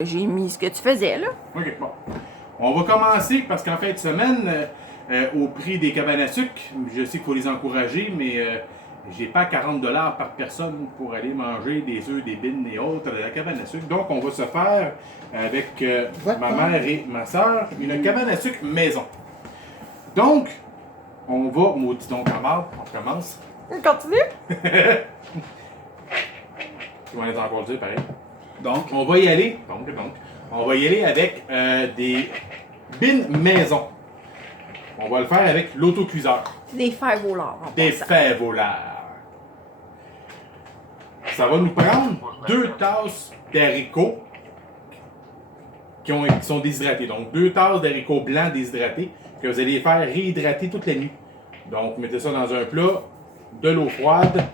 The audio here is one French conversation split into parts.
J'ai mis ce que tu faisais, là. OK, bon. On va commencer parce qu'en fin de semaine, au prix des cabanes à sucre, je sais qu'il faut les encourager, mais j'ai pas 40 $ par personne pour aller manger des œufs, des bines et autres à la cabane à sucre. Donc, on va se faire avec ma mère et ma soeur une cabane à sucre maison. Donc, on va, maudit donc en marre, on commence. On continue? On va encore dire pareil. Donc, on va y aller. On va y aller avec des bines maison. On va le faire avec l'autocuiseur. Des fèves au lard. Des fèves au lard. Ça va nous prendre 2 tasses d'haricots qui sont déshydratés. Donc, 2 tasses d'haricots blancs déshydratés que vous allez faire réhydrater toute la nuit. Donc, mettez ça dans un plat, de l'eau froide.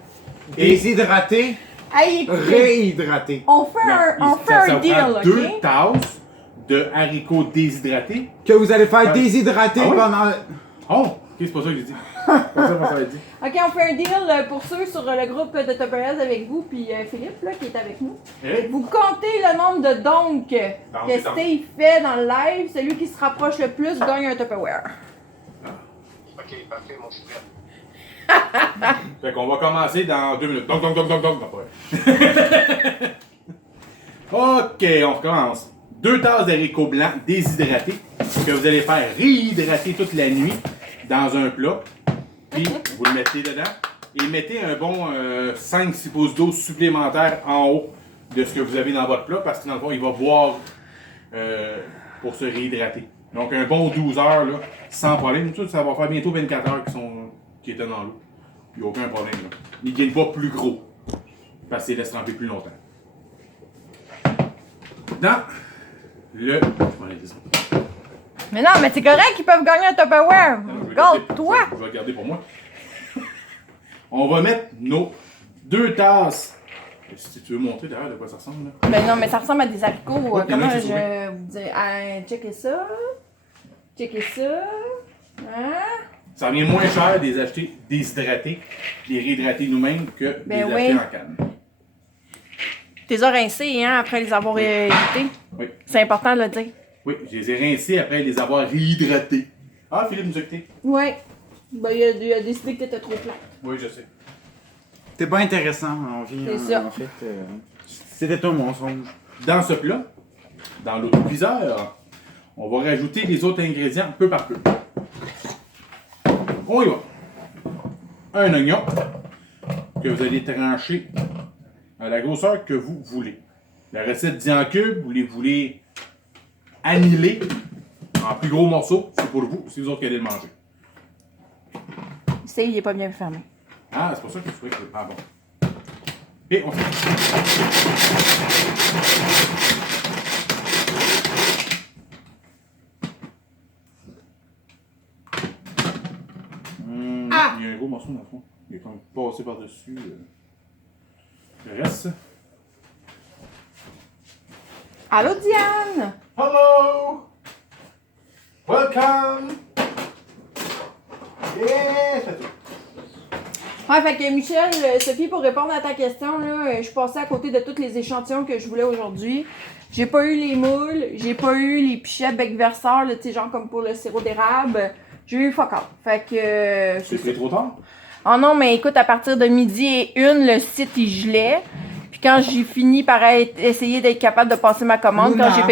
Déshydraté, Hey, réhydraté. on fait un deal, prend OK? 2 tasses de haricots déshydratés. Que vous allez faire déshydrater Ah ouais? pendant... Oh! Ok, c'est pas ça que j'ai dit. C'est pas ça qu'on s'avait dit. OK, on fait un deal pour ceux sur le groupe de Tupperware avec vous, puis Philippe, là, qui est avec nous. Eh? Vous comptez le nombre de donks que Donc. Steve fait dans le live. Celui qui se rapproche le plus gagne un Tupperware. Ok, parfait, mon super. Fait qu'on va commencer dans 2 minutes. Donc. Ok, on recommence. 2 tasses d'haricots blancs déshydratés que vous allez faire réhydrater toute la nuit dans un plat. Puis vous le mettez dedans et mettez un bon 5-6 pouces d'eau supplémentaire en haut de ce que vous avez dans votre plat parce que dans le fond, il va boire pour se réhydrater. Donc un bon 12 heures là, sans problème. Tout ça va faire bientôt 24 heures qui étaient dans l'eau. Il n'y a aucun problème. Là. Il ne gagne pas plus gros parce qu'il laisse tremper plus longtemps. Dans le. Mais non, mais c'est correct, ils peuvent gagner un Tupperware. Garde-toi! Je vais le garder pour moi. On va mettre nos 2 tasses. Si tu veux montrer d'ailleurs de quoi ça ressemble. Là. Ben non, mais ça ressemble à des haricots. Ouais, Comment il y en a qui je vous dirais? Ah, checkez ça. Checkez ça. Hein? Ça revient moins cher de les acheter déshydratés, les réhydrater nous-mêmes que de Ben les oui. acheter en canne. T'es rincés, hein, après les avoir évités. Oui. C'est important de le dire. Oui, je les ai rincés après les avoir réhydratés. Ah, Philippe nous a quittés. Oui. Ben, il a décidé que t'étais trop plate. Oui, je sais. C'était pas intéressant en vie. C'est ça. En fait, c'était un mensonge. Dans ce plat, dans l'autocuiseur, on va rajouter les autres ingrédients peu par peu. On y va. Un oignon que vous allez trancher à la grosseur que vous voulez. La recette dit en cubes, vous les voulez annihiler en plus gros morceaux, c'est pour vous, c'est vous autres qui allez le manger. C'est, il est pas bien fermé. Ah, c'est pour ça que je trouvais que c'est pas bon. Et on fait. Il y a un gros morceau dans le fond. Il est comme passé par-dessus. Le reste. Allô, Diane! Hello! Welcome! Yeah! C'est tout. Ouais, fait que Michel, Sophie, pour répondre à ta question, là, je suis passée à côté de tous les échantillons que je voulais aujourd'hui. J'ai pas eu les moules, j'ai pas eu les pichettes bec verseur, tu sais, genre comme pour le sirop d'érable. J'ai eu fuck all. Fait que. C'est pris trop tard? Oh non, mais écoute, à partir de 12h01, le site il gelait. Puis quand j'ai fini par essayer d'être capable de passer ma commande, Luna. quand j'ai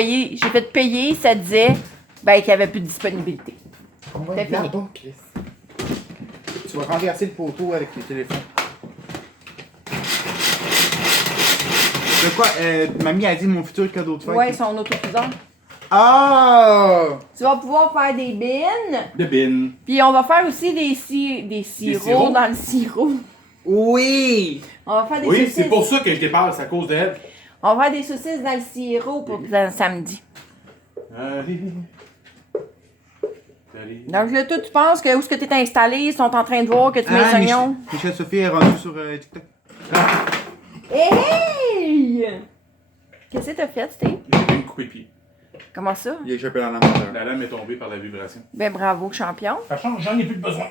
fait payer, ça disait ben, qu'il n'y avait plus de disponibilité. T'as fini. Chris. Tu vas renverser le poteau avec le téléphone. De quoi? Mamie a dit mon futur cadeau de fête. Ouais, son autocuiseur. Ah! Tu vas pouvoir faire des bines. De bin. Puis on va faire aussi des sirops sirops? dans le sirop. Oui! On va faire des Oui, saucisses. c'est pour ça que je dépasse à cause d'elle. On va faire des saucisses dans le sirop pour le samedi. Allez. Donc là, toi, tu penses que où est-ce que tu es installé, ils sont en train de voir que tu mets les oignons. Michel Sophie est rendue sur TikTok. Hey! Qu'est-ce que t'as fait, Steve? J'ai une coupée de pied. Comment ça? Il a échappé dans la moteur. La lame est tombée par la vibration. Ben bravo, champion. Ça change, j'en ai plus de besoin.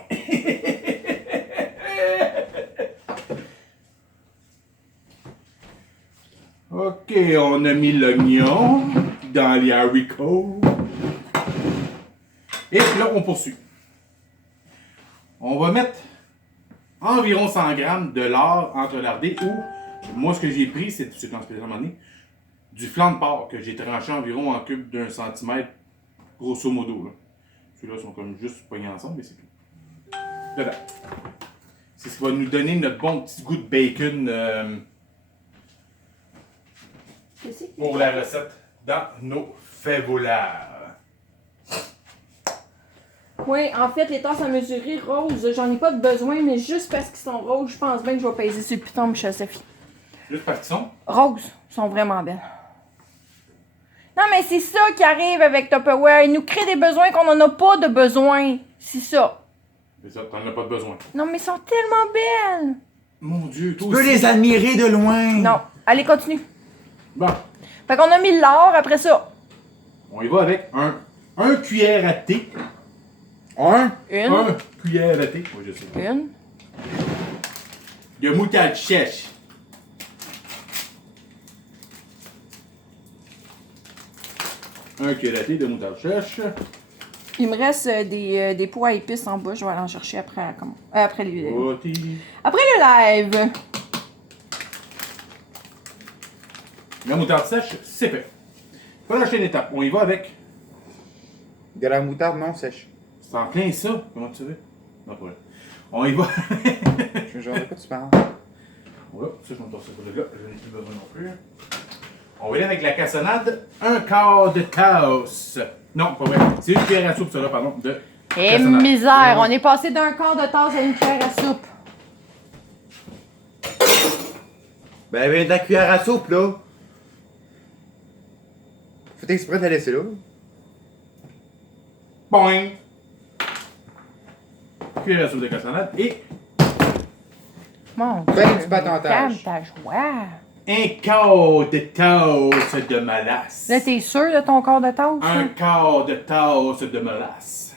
Ok, on a mis l'oignon dans les haricots. Et là, on poursuit. On va mettre environ 100 grammes de lard entrelardé ou, moi, ce que j'ai pris, c'est quand je donné, du flanc de porc que j'ai tranché environ en cubes d'1 centimètre, grosso modo. Là. Ceux-là sont comme juste poignés ensemble, mais c'est tout. Dedans. C'est ce qui va nous donner notre bon petit goût de bacon pour la recette dans nos févolards. Oui, en fait, les tasses à mesurer roses, j'en ai pas de besoin, mais juste parce qu'ils sont roses, je pense bien que je vais peser sur le piton, Michel Sophie. Juste parce qu'ils sont. Roses, sont vraiment belles. Non, mais c'est ça qui arrive avec Tupperware. Ils nous créent des besoins qu'on n'en a pas de besoin. C'est ça. C'est ça, t'en as pas de besoin. Non, mais elles sont tellement belles. Mon Dieu, toi Tu peux aussi. les admirer de loin. Non, allez, continue. Bon, Fait qu'on a mis le lard après ça. on y va avec un cuillère à thé. Un. Une. Un cuillère à thé. Oui, je sais. Une. De moutarde sèche. Un cuillère à thé de moutarde sèche. Il me reste des pois à épices en bas. Je vais aller en chercher après, après le live. La moutarde sèche, c'est fait. Prochaine étape, on y va avec. De la moutarde non sèche. C'est en plein ça. Comment tu veux? Non, pas vrai. On y va. Je genre de quoi tu parles? Voilà, ça, je m'en torse pas de là. Je n'ai plus besoin non plus. On va y aller avec la cassonade. Un quart de tasse. Non, pas vrai. C'est une cuillère à soupe, ça là, pardon. De Eh cassonade. misère, on est passé d'un quart de tasse à une cuillère à soupe. Ben, de la cuillère à soupe, là. Faut exprès de la laisser là. Boing! Cuillère à soupe de cassonade. Et Mon Ben, Dieu, du bâtontage. calme ta joie. un quart de tasse de mélasse. Là, t'es sûr de ton quart de tasse? Un là? quart de tasse de mélasse.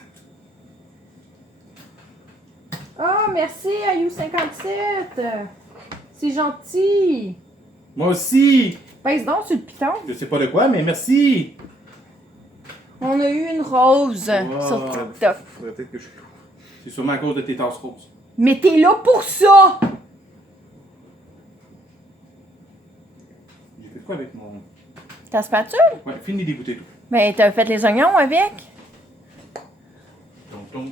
Ah, merci, Ayou57. C'est gentil. Moi aussi! Pèse donc sur le piton. Je sais pas de quoi, mais merci! On a eu une rose Wow. sur TikTok. Faudrait peut-être que je. C'est sûrement à cause de tes tasses roses. Mais t'es là pour ça! J'ai fait quoi avec mon. Ta spatule? Ouais, fini d'égoûter tout. Ben, t'as fait les oignons avec? Tom.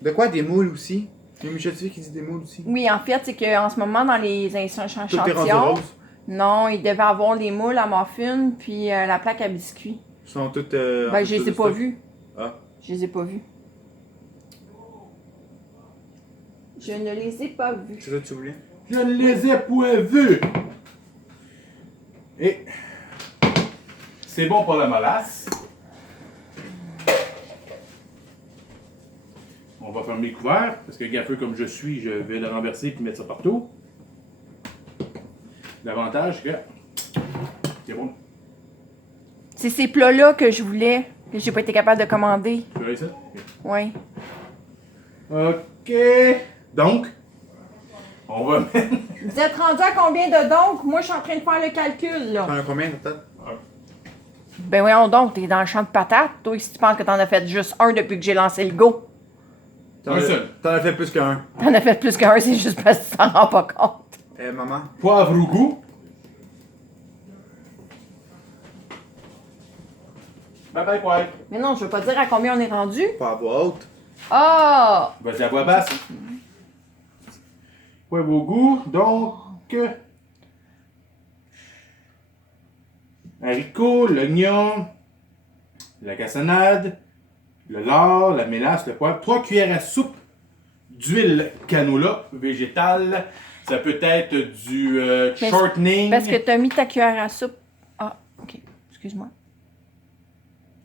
De quoi? Des moules aussi? Il y a Michel Sophie qui dit des moules aussi. Oui, en fait, c'est qu'en ce moment, dans les Tout est rendu échantillons, rose. non, il devait avoir les moules à muffin puis la plaque à biscuits. Ils sont toutes. Ben, je les ai pas vus. Ah. Je les ai pas vus. Je ne les ai pas vus. C'est ça que tu voulais? Je ne les ai point vus! Et. C'est bon pour la molasse. On va fermer les couverts, parce que gaffeux comme je suis, je vais le renverser et mettre ça partout. L'avantage, c'est que. C'est bon. C'est ces plats-là que je voulais, que j'ai pas été capable de commander. Tu veux ça? Oui. Ok. Donc, on va mettre. Vous êtes rendu à combien de donc? Moi, je suis en train de faire le calcul, là. T'en as combien, peut-être? Ben voyons donc, t'es dans le champ de patates, toi, si tu penses que t'en as fait juste un depuis que j'ai lancé le go. Un seul. T'en as fait plus qu'un. T'en as fait plus qu'un, c'est juste parce que tu t'en rends pas compte. Maman? Poivre au goût. Bye bye, poivre. Mais non, je veux pas dire à combien on est rendu. Pas à voix haute. Ah! Vas-y à voix basse. Poivre au goût. Donc. Haricots, l'oignon, la cassonade, le lard, la mélasse, le poivre. 3 cuillères à soupe d'huile canola végétale. Ça peut être du shortening. Parce que t'as mis ta cuillère à soupe. Ah, ok. Excuse-moi.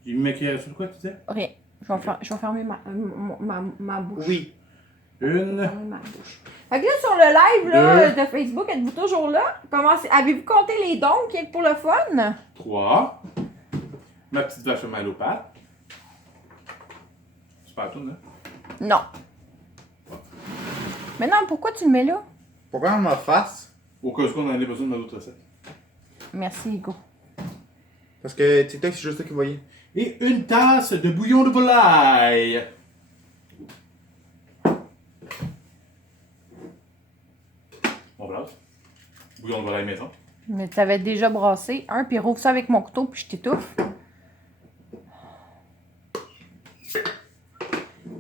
J'ai mis ma cuillère à soupe, quoi, tu disais? Rien. Je vais fermer ma bouche. Oui. Une. Fermer ma bouche. Fait que là, sur le live là, Deux. de Facebook, êtes-vous toujours là? Avez-vous compté les dons qui est pour le fun? 3. Ma petite vache à malopathe. C'est pas tout, hein? Non. Mais non, pourquoi tu le mets là? Pourquoi on me face? Au cas où on en a besoin de ma autre recette. Merci, Hugo. Parce que TikTok, c'est juste ça qu'ils voyaient. Et une tasse de bouillon de volaille. On brasse. Bouillon de volaille maison. Mais t'avais déjà brassé un, puis rouvre ça avec mon couteau, puis je t'étouffe.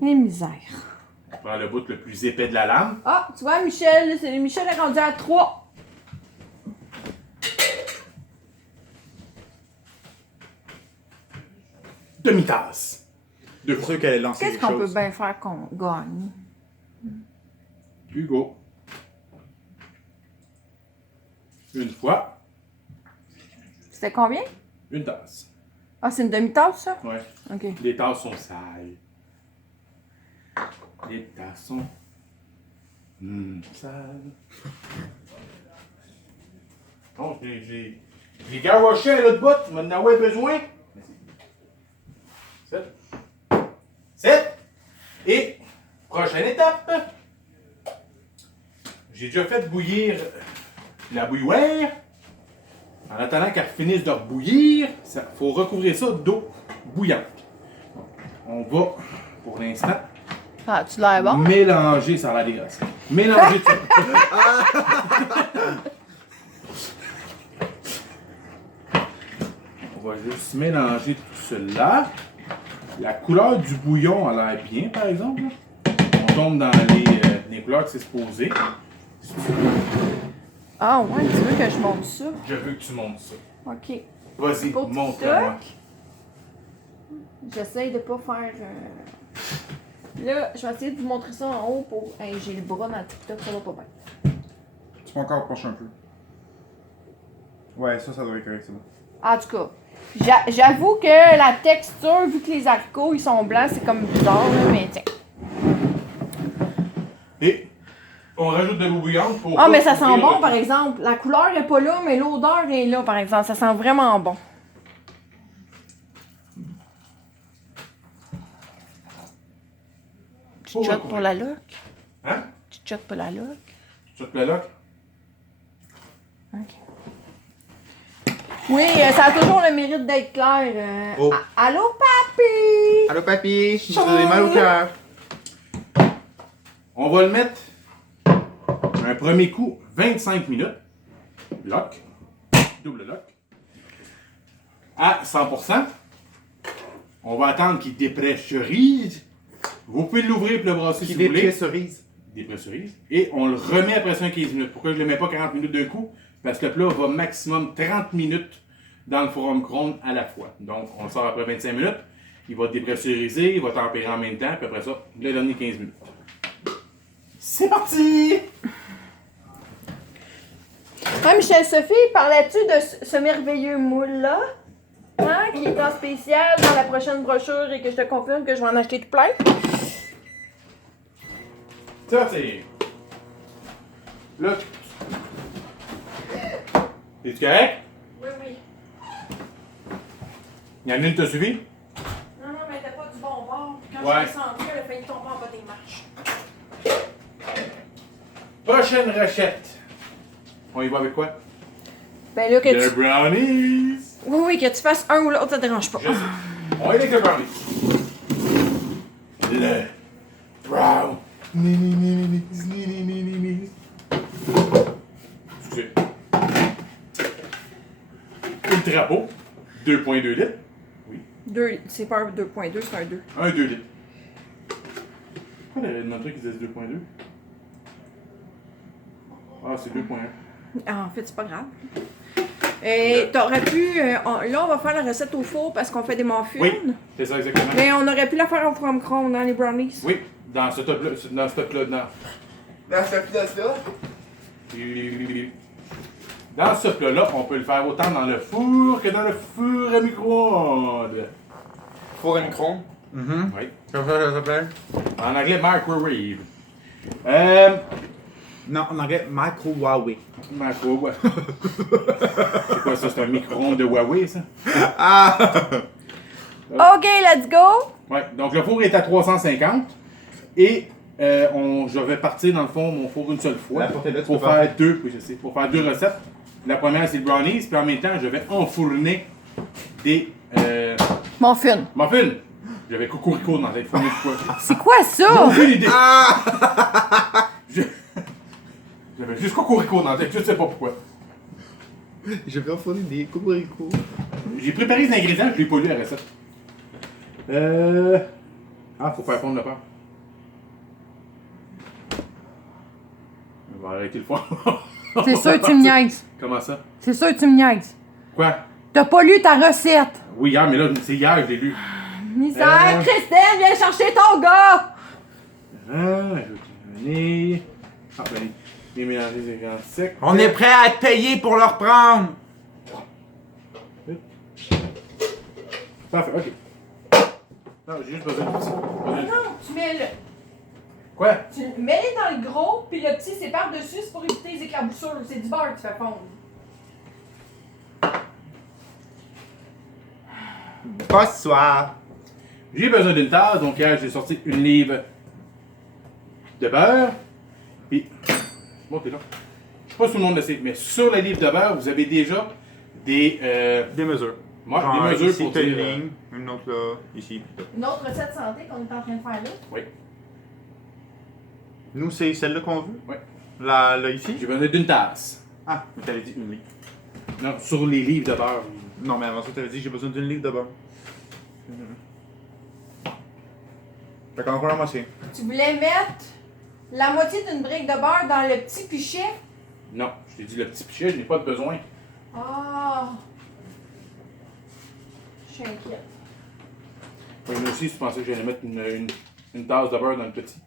Les misères. On prend le bout le plus épais de la lame. Ah, tu vois, Michel est rendu à 3. Demi-tasse. Deux C'est fois. sûr qu'elle a lancé Qu'est-ce des qu'on peut choses. bien faire qu'on gagne? Hugo. Une fois. C'était combien? Une tasse. Ah, c'est une demi-tasse, ça? Ouais. OK. Les tasses sont sales. Les tasses sont... sales. Bon, j'ai garoché à l'autre bout. M'en avais besoin. 7. Et, prochaine étape. J'ai déjà fait bouillir la bouilloire. En attendant qu'elle finisse de rebouillir, il faut recouvrir ça d'eau bouillante. On va, pour l'instant, Ah, tu l'air bon? mélanger, ça a l'air dégueulasse. Mélanger tout. On va juste mélanger tout cela. La couleur du bouillon a l'air bien, par exemple. Là. On tombe dans les couleurs que c'est supposé. Ah, ouais, tu veux que je monte ça? Je veux que tu montes ça. OK. Vas-y, Pour montre-moi. TikTok, j'essaye de pas faire... Là, je vais essayer de vous montrer ça en haut pour... Hey, j'ai le bras dans le TikTok, ça va pas bien. Tu peux encore pencher un peu. Ouais, ça doit être correct, c'est bon. En tout cas, j'avoue que la texture, vu que les haricots, ils sont blancs, c'est comme bizarre, là, mais tiens. Et on rajoute de l'eau bouillante pour... Ah, mais ça sent couvrir bon, le- par exemple. La couleur est pas là, mais l'odeur est là, par exemple. Ça sent vraiment bon. Tu Pour choques recouvrir. pour la loc? Hein? Tu choques pour la loc? Tu te loc? OK. Oui, ça a toujours le mérite d'être clair. Oh. Allô, papi? Allô, papy? J'ai mal au cœur. On va le mettre un premier coup 25 minutes. Lock. Double lock. À 100%. On va attendre qu'il dépressurise. Vous pouvez l'ouvrir et le brasser si Qui vous voulez. dépressurise. Dépressurise. Et on le remet après ça 15 minutes. Pourquoi je ne le mets pas 40 minutes d'un coup? Parce que le plat va maximum 30 minutes dans le four au micro-ondes à la fois. Donc, on le sort après 25 minutes. Il va dépressuriser, il va tempérer en même temps. Puis après ça, le dernier 15 minutes. C'est parti! Ouais, Michel Sophie, parlais-tu de ce merveilleux moule-là? Hein, qui est en spécial dans la prochaine brochure et que je te confirme que je vais en acheter tout plein? Ça, c'est. Là. Es-tu correct? Oui, oui. Il y en a une qui t'a suivi? Non, non, mais t'as pas du bon bord. Quand Ouais. je descendais, elle a failli tomber en bas des marches. Prochaine recette. On y va avec quoi? Ben là, que Le tu... brownies. Oui, oui, que tu fasses un ou l'autre, ça te dérange pas. Je sais. On y va avec le brownies. Le brown. Excusez. Ultra beau. 2,2 litres. Oui. C'est pas un 2.2, c'est un 2. Un 2 litres. Pourquoi il y a un truc qui disait 2,2? Ah, c'est 2,1. Ah, en fait, c'est pas grave. Et t'aurais pu... là, on va faire la recette au four parce qu'on fait des morphunes. Oui, c'est ça exactement. Mais on aurait pu la faire au four micro-ondes dans les brownies. Oui, dans ce top-là, dans ce top-là, Dans cette pièce-là? dans ce plat-là, on peut le faire autant dans le four que dans le four à micro-ondes. Four à micro. Oui. Comment ça s'appelle? En anglais, microwave. Non, en anglais, micro Huawei. Microwave. C'est quoi ça? C'est un micro-ondes de Huawei, ça? Ah! OK, let's go! Ouais, donc le four est à 350 et je vais partir dans le fond mon four une seule fois La portée là, tu pour peux faire. faire deux, oui, je sais, pour faire deux recettes. La première, c'est le brownies, puis en même temps, je vais enfourner des Muffin. muffins. J'avais cocorico dans la tête, fourni de quoi. C'est quoi ça? Aucune idée. J'avais juste cocorico dans la tête, je sais pas pourquoi. J'ai refondé des cocoricots. J'ai préparé les ingrédients, je l'ai pas lu la recette. Ah, faut faire fondre le pain. On va arrêter le foin. C'est sûr que tu me niaises. Comment ça? C'est sûr que tu me niaises. Quoi? T'as pas lu ta recette. Oui, hier, mais là, c'est hier, je l'ai lu. Misère, Christine, viens chercher ton gars! Vanille. Ah, vanille. Les mélanger les ingrédients secs. On est prêt à te payer pour le reprendre. Parfait, ok. Non, j'ai juste besoin de petit. Non, tu mets le. Quoi? Tu mets-les dans le gros, puis le petit c'est par-dessus, c'est pour éviter les éclaboussures. C'est du beurre que tu fais fondre. Pas ce soir. J'ai besoin d'une tasse, donc hier j'ai sorti une livre de beurre. Puis, bon, t'es là. Je sais pas si tout le monde le sait, mais sur la livre de beurre, vous avez déjà des. Des mesures. Ouais, Genre, des mesures ici, pour t'as une dire. ligne, une autre là, ici. Puis là. Une autre recette santé qu'on est en train de faire là. Oui. Nous, c'est celle-là qu'on veut. Ouais. Là, ici. J'ai besoin d'une tasse. Ah, mais t'avais dit une ligne. Non, sur les livres de beurre. Non, mais avant ça, t'avais dit j'ai besoin d'une livre de beurre. Fait qu'on va ramasser. Tu voulais mettre la moitié d'une brique de beurre dans le petit pichet? Non, je t'ai dit le petit pichet, je n'ai pas de besoin. Ah! Je suis inquiète. Oui, moi aussi, je pensais que j'allais mettre une tasse de beurre dans le petit.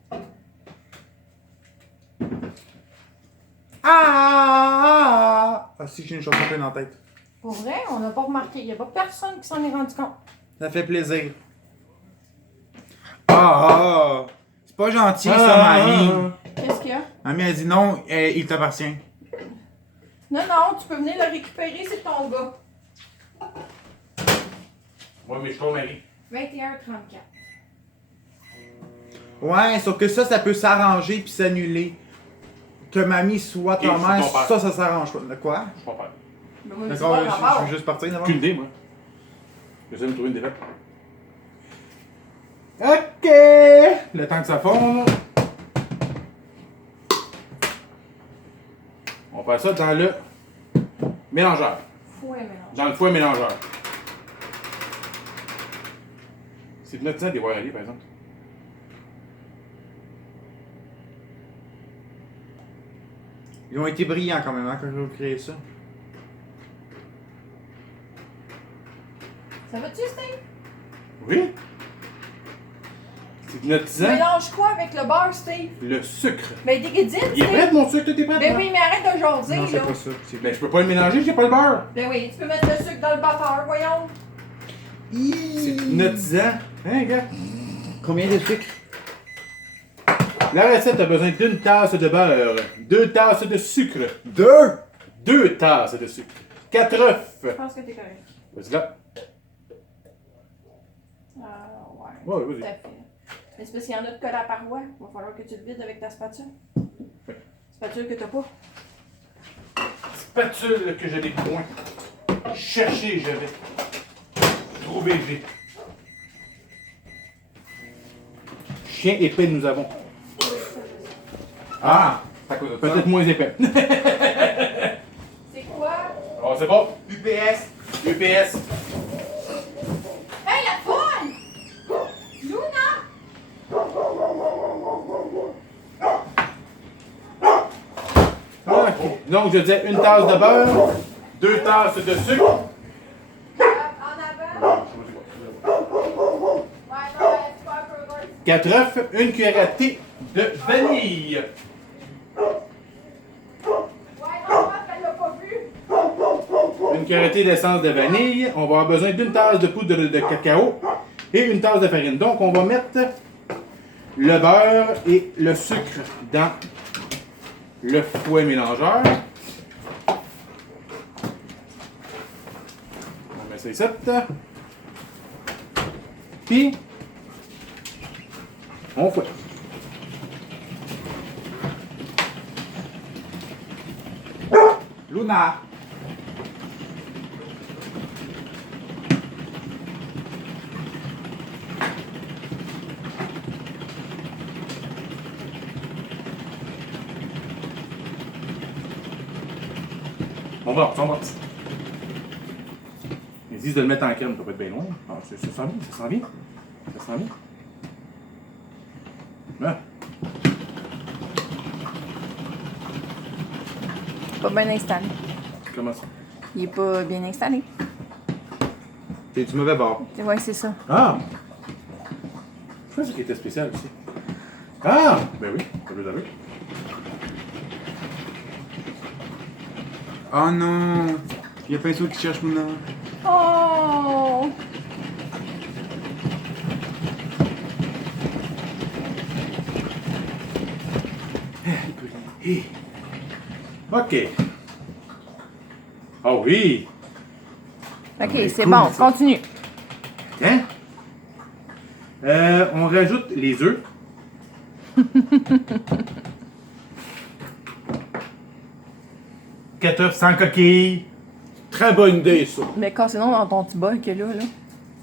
Ah, si j'ai une chanson pleine en tête. Pour vrai, on n'a pas remarqué. Il n'y a pas personne qui s'en est rendu compte. Ça fait plaisir. C'est pas gentil ça, mamie. Qu'est-ce qu'il y a? Mamie a dit non, il t'appartient. Non, non, tu peux venir le récupérer, c'est ton gars. Oui, mais je suis ton mari. 21h34. Ouais, sauf que ça peut s'arranger puis s'annuler. Que mamie soit ta Et je suis mère, ton père. ça s'arrange pas. Quoi? Je suis ton père. Mais moi, c'est D'accord, pas je rapport. veux juste partir d'abord. Aucune idée, moi. J'essaie de me trouver une défaite. Ok! Le temps que ça fonde. On passe ça dans le mélangeur. Fouet, mélange. Dans le fouet mélangeur. C'est hypnotisant des voir aller, par exemple. Ils ont été brillants quand même hein, quand j'ai créé ça. Ça va-tu, Steve? Oui? C'est Tu hypnotisant. mélanges quoi avec le beurre, Steve? Le sucre. Ben, des guédines, Il est prêt, Steve? mon sucre? T'es prêt? Ben toi? oui, mais arrête de jaser, Non, c'est là. pas ça. Ben, je peux pas le mélanger, j'ai pas le beurre. Ben oui, tu peux mettre le sucre dans le batteur, voyons. C'est hypnotisant. Hein, gars? Combien de sucre? La recette a besoin d'une tasse de beurre, 2 tasses de sucre, 2 tasses de sucre, 4 œufs. Je pense que t'es correct. Vas-y là. Ouais. Ouais, Tout vas-y. à fait. Mais c'est parce qu'il y en a de colle à paroi. Il va falloir que tu le vides avec ta spatule. Oui. Spatule que t'as pas. Spatule que j'ai des points. Chercher, j'avais. Trouver, j'ai. Chien épais, nous avons. Ah! C'est à cause de ça. Peut-être moins épais. C'est quoi? On sait pas. UPS. UPS. Hey, la folle! Luna! Ok. Donc, je disais une tasse de beurre, 2 tasses de sucre. En avant? Ouais, non, c'est pas un peu loin. 4 œufs, une cuillère à thé de vanille. Ouais, non, je pense qu'elle l'a pas vu. Une cuillère à thé d'essence de vanille. On va avoir besoin d'une tasse de poudre de cacao et une tasse de farine. Donc, on va mettre le beurre et le sucre dans le fouet mélangeur. On met ça ici. Puis, on fouette. Luna. On va. Ils disent de le mettre en crème, ça peut être bien loin. Ah, ça sent bien. Ah. Pas bien installé. Comment ça? Il est pas bien installé. C'est du mauvais bord. Ouais, c'est ça. Ah! Je pensais qu'il était spécial aussi. Ah! Ben oui, ça veut dire. Oh non! Il y a Pinceau qui cherche mon nom. Oh! OK. Ah oui! Ok, Ouais, c'est cool, bon, ça. continue. Hein? On rajoute les œufs. Quatre œufs sans coquille. Très bonne idée, ça. Mais cassez-non dans ton petit bol que là.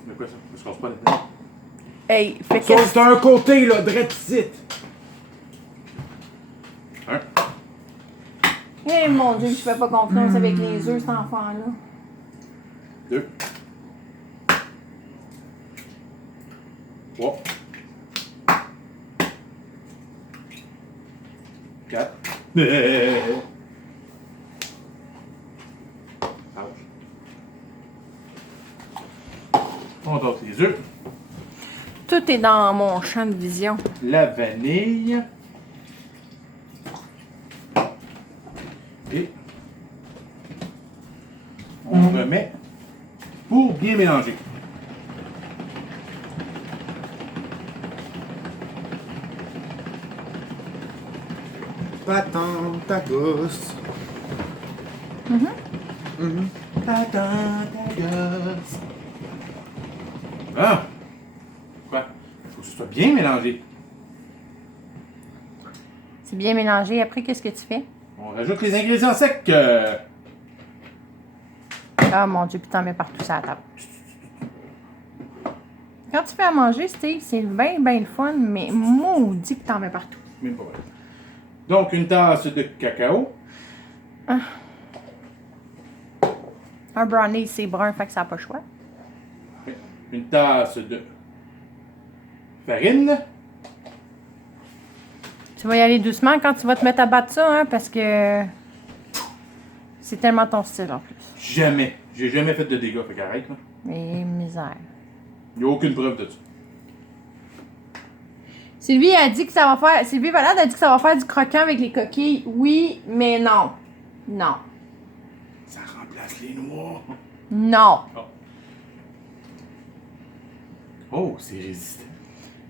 Mais quoi ça? Ça se casse pas là-dedans. Hey, fais Sauf que. c'est un côté, là, direct ici. Un. Eh mon dieu, je fais pas confiance avec les œufs, cet enfant-là. Deux. Trois. Quatre. Ouch. On dort les œufs. Tout est dans mon champ de vision. La vanille. Et on remet pour bien mélanger. Patente à gosse. Ah! Quoi? Faut que ce soit bien mélangé. C'est bien mélangé. Après, qu'est-ce que tu fais? On rajoute les ingrédients secs. Ah mon dieu, puis t'en mets partout sur la table. Quand tu fais à manger, Steve, c'est bien, bien le fun, mais maudit que t'en mets partout. Même pas vrai. Donc, une tasse de cacao. Un brownie, c'est brun, fait que ça n'a pas le choix. Une tasse de farine. Tu vas y aller doucement quand tu vas te mettre à battre ça, hein, parce que c'est tellement ton style en plus. Jamais. J'ai jamais fait de dégâts, fait qu'arrête, là. Et misère. Il n'y a aucune preuve de ça. Sylvie a dit que ça va faire. Sylvie Valade a dit que ça va faire du croquant avec les coquilles. Oui, mais non. Non. Ça remplace les noix. Non. Oh, c'est résistant.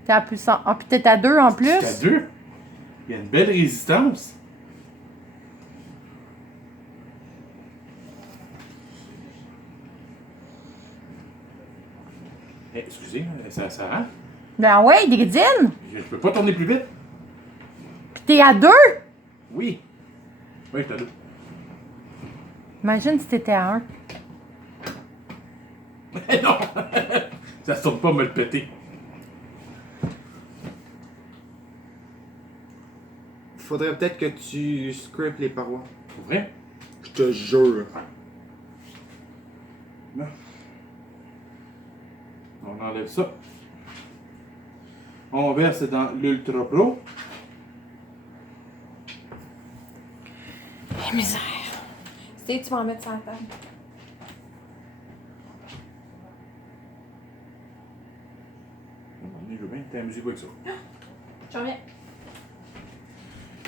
T'es à plus. Ah, puis t'es à 2 en plus. Jusqu'à 2. Il y a une belle résistance. Eh, excusez, ça rend. Ben ouais, Gridine. Je peux pas tourner plus vite. Puis t'es à 2. Oui. Oui, t'as 2. Imagine si t'étais à 1. Non! Ça se tourne pas me le péter. Faudrait peut-être que tu scriptes les parois. C'est vrai? Je te jure. Non. On enlève ça. On verse dans l'Ultra Pro. Eh, misère. Steve, tu vas en mettre sur la table. Je veux bien, t'as la musique avec ça. Je reviens.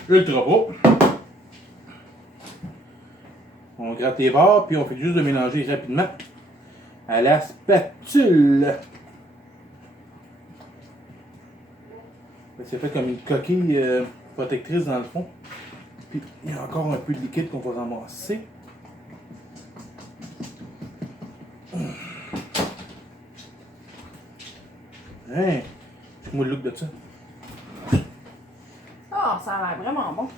Ultra Pro. On gratte les bords, puis on fait juste de mélanger rapidement à la spatule. C'est fait comme une coquille protectrice dans le fond. Puis il y a encore un peu de liquide qu'on va ramasser. Hein? Check-moi le look de ça. Oh, ça a l'air vraiment bon.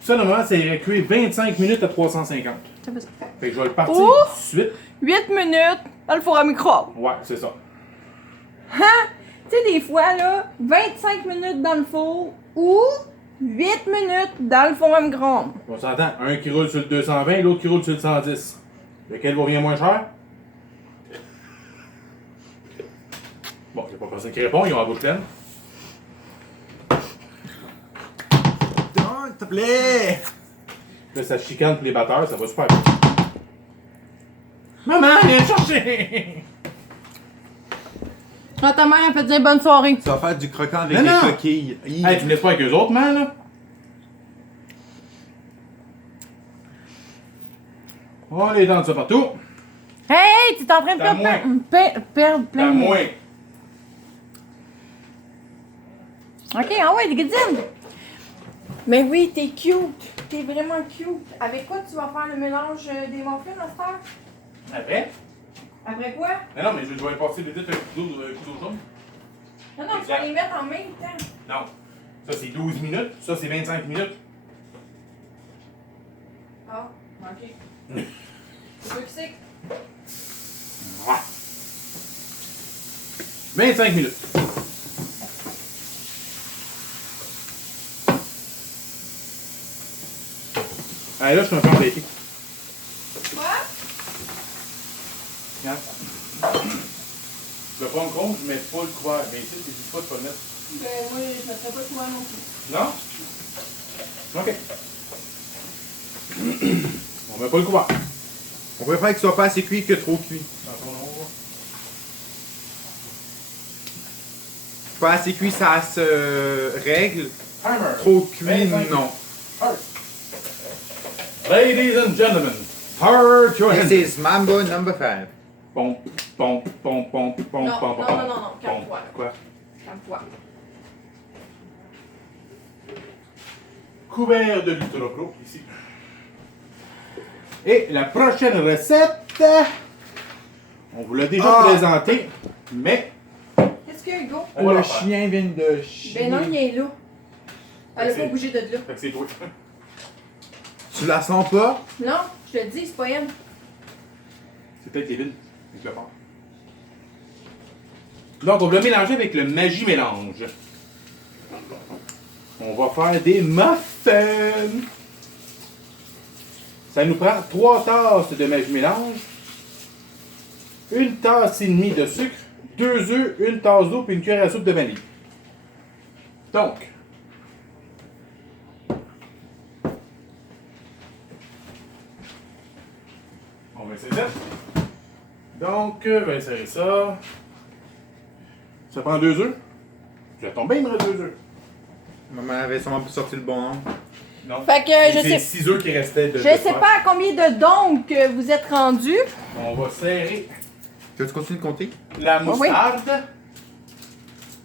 Ça, normalement, c'est cuire 25 minutes à 350. Ça fait ça. Fait que je vais le partir Ouh! tout de suite. 8 minutes dans le four à micro. Ouais, c'est ça. Hein? Tu sais, des fois, là, 25 minutes dans le four ou 8 minutes dans le four à micro-ondes. On s'entend, un qui roule sur le 220, l'autre qui roule sur le 110. Lequel vous revient moins cher? Bon, j'ai pas personne qui répond, ils ont la bouche pleine. Non, s'il te plaît! Là, ça chicane pour les batteurs, ça va super bien. Maman, viens me chercher! Ah, ta mère a fait dire bonne soirée. Ça va faire du croquant avec Non, des non. coquilles. Hey, tu me laisses pas avec eux autres, man, là? On les dents de ça partout. Hey, tu es en train de T'as perdre plein À de... moins. Ok, ah ouais, Guidine. Mais oui, t'es cute. T'es vraiment cute. Avec quoi tu vas faire le mélange des muffins à cette heure? Après? Après quoi? Non, mais je dois passer vite un couteau jaune. Non, non, tu vas les mettre en même temps. Non. Ça, c'est 12 minutes. Ça, c'est 25 minutes. Ah, ok. C'est qui c'est? Ouais. 25 minutes. Allez, là, je suis un peu embêté. Quoi? Regarde. Le pomme compte, je mets pas le couvert. Mais ici, tu dis pas de pas le mettre. Ben, moi, je mettrais pas de quoi non plus. Non? Ok. On met pas le couvert. On préfère qu'il soit pas assez cuit que trop cuit. Pas assez cuit, ça se règle. Timer. Trop cuit, 25. non. Start. Ladies and gentlemen, start your This engines. is Mambo number 5. Pom, pom, pom, pom, pom, Non, pom, non, pom, non, non, pom. calme-toi. Quoi? Calme-toi. Couvert de Lutropro, ici. Et la prochaine recette, on vous l'a déjà présenté, mais Qu'est-ce qu'il y a, Hugo? on va Le la faire. chien vient de chier. Ben non, il est là. Elle a C'est- pas bougé de là. Fait que c'est toi. Tu la sens pas? Non, je te le dis, c'est pas elle. C'est peut-être Kevin, avec le fort. Donc, on va le mélanger avec le Magie Mélange. On va faire des muffins. Ça nous prend 3 tasses de Magie Mélange, 1 tasse et demie de sucre, 2 œufs, 1 tasse d'eau puis une cuillère à soupe de vanille. Donc, on va essayer ça. Donc, on va insérer ça. Ça prend 2 œufs. Ça tombe bien, il me reste 2 œufs. Maman avait sûrement sorti le bon nombre. Non. Fait que je C'est sais. 6 œufs qui restaient de Je sais pas à combien de dons que vous êtes rendus. On va serrer Tu veux continuer de compter? la oui. moutarde.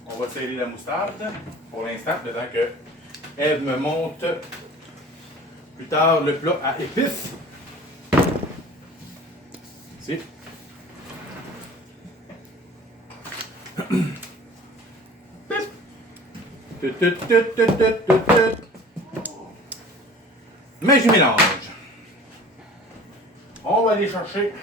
On va serrer la moutarde pour l'instant, le temps que Ève me monte plus tard le plat à épices. Ici. Magie mélange. On va aller chercher.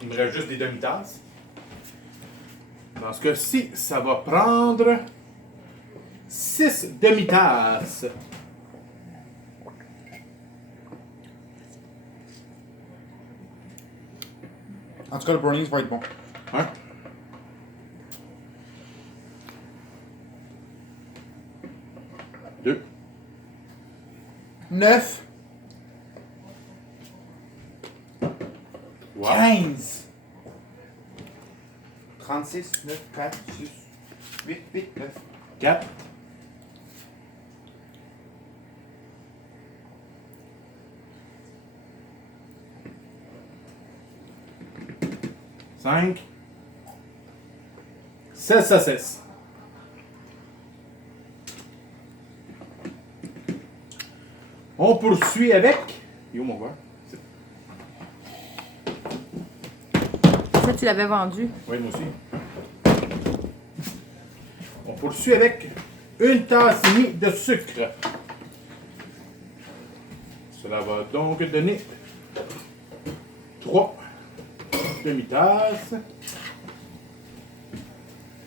Il me reste juste des demi-tasses. Dans ce cas-ci, ça va prendre 6 demi-tasses. En tout cas, le brownies va être bon. Hein? Deux. 9. Wow. 15. 36, 9, 4, 6, 8, 8, 9. 4. 5. 16 saucisses. On poursuit avec. Et où mon verre? Ça, tu l'avais vendu. Oui, moi aussi. On poursuit avec 1 tasse et demie de sucre. Cela va donc donner 3 demi-tasses.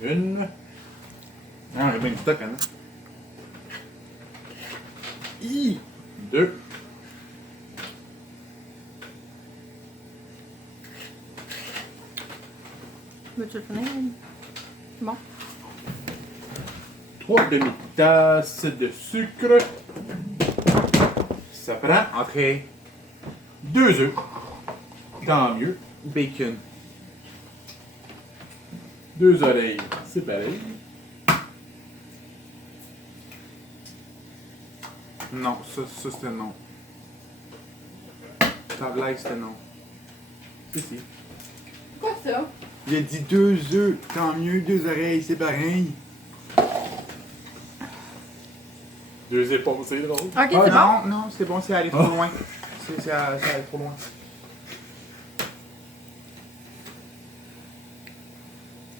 Une. Ah, il y a bien du stock, hein. I. Deux. Veux-tu le finir? Bon. 3 demi-tasses de sucre. Ça prend Ok. 2 œufs. Tant mieux. Bacon. 2 oreilles. C'est pareil. Non, ça c'était non. Ta blague, c'était non. Si, si. Quoi ça? Il a dit 2 œufs, tant mieux, 2 oreilles, c'est pareil. 2 épaules, c'est drôle. Ok, Ah, c'est bon. non, non, c'est bon, c'est allé trop loin. C'est allé trop loin.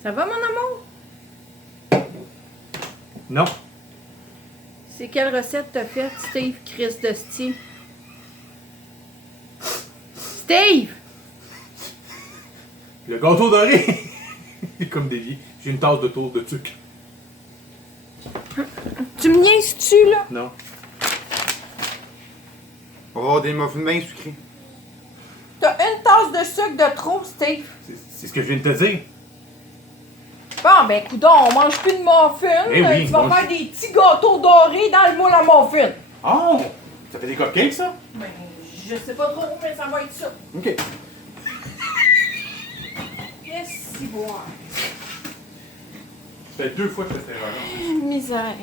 Ça va, mon amour? Non. C'est quelle recette t'as faite, Steve Chris de Steve? Steve! Le gâteau doré. C'est comme dévié. J'ai une tasse de tour de sucre. Tu me niaises-tu, là? Non. Oh, des muffins bien sucrés. T'as une tasse de sucre de trop, Steve. C'est ce que je viens de te dire. Bon, ben, coudonc, on mange plus de muffins. Eh oui, Tu vas moi, faire des petits gâteaux dorés dans le moule à muffins. Oh! Ça fait des cupcakes, ça? Ben, je sais pas trop, mais ça va être ça. OK. Qu'est-ce qu'il boit? Ça fait 2 fois que je fais cette erreur-là. Misère.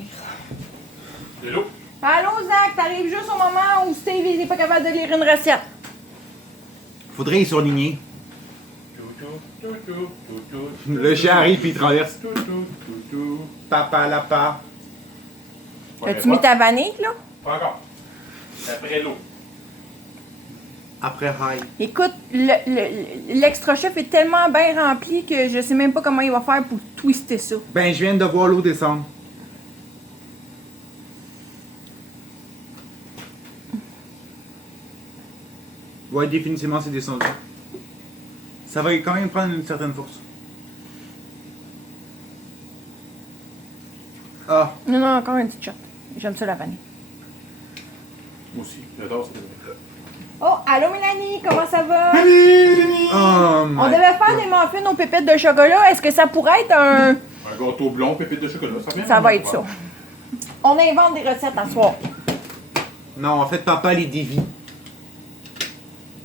De l'eau. Allô, Zach, t'arrives juste au moment où Steve il est pas capable de lire une recette. Faudrait y surligner. Le chien arrive puis il traverse. Papa lapin. As-tu mis ta vanille, là? Pas encore. Après l'eau. Après high. Écoute, l'extra chef est tellement bien rempli que je sais même pas comment il va faire pour twister ça. Ben, je viens de voir l'eau descendre. Ouais, définitivement, c'est descendu. Ça va quand même prendre une certaine force. Ah, Non, non, encore une petite shot. J'aime ça la vanille. Moi aussi. J'adore cette erreur. Oh, allô Mélanie, comment ça va? oh my On devait faire des muffins aux pépites de chocolat. Est-ce que ça pourrait être un... Un gâteau blond, pépite de chocolat. Ça va être ça. On invente des recettes à soir. Non, en fait, papa les dévie.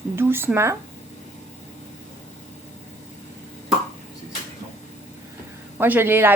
Doucement. C'est non. Moi, je l'ai lavé.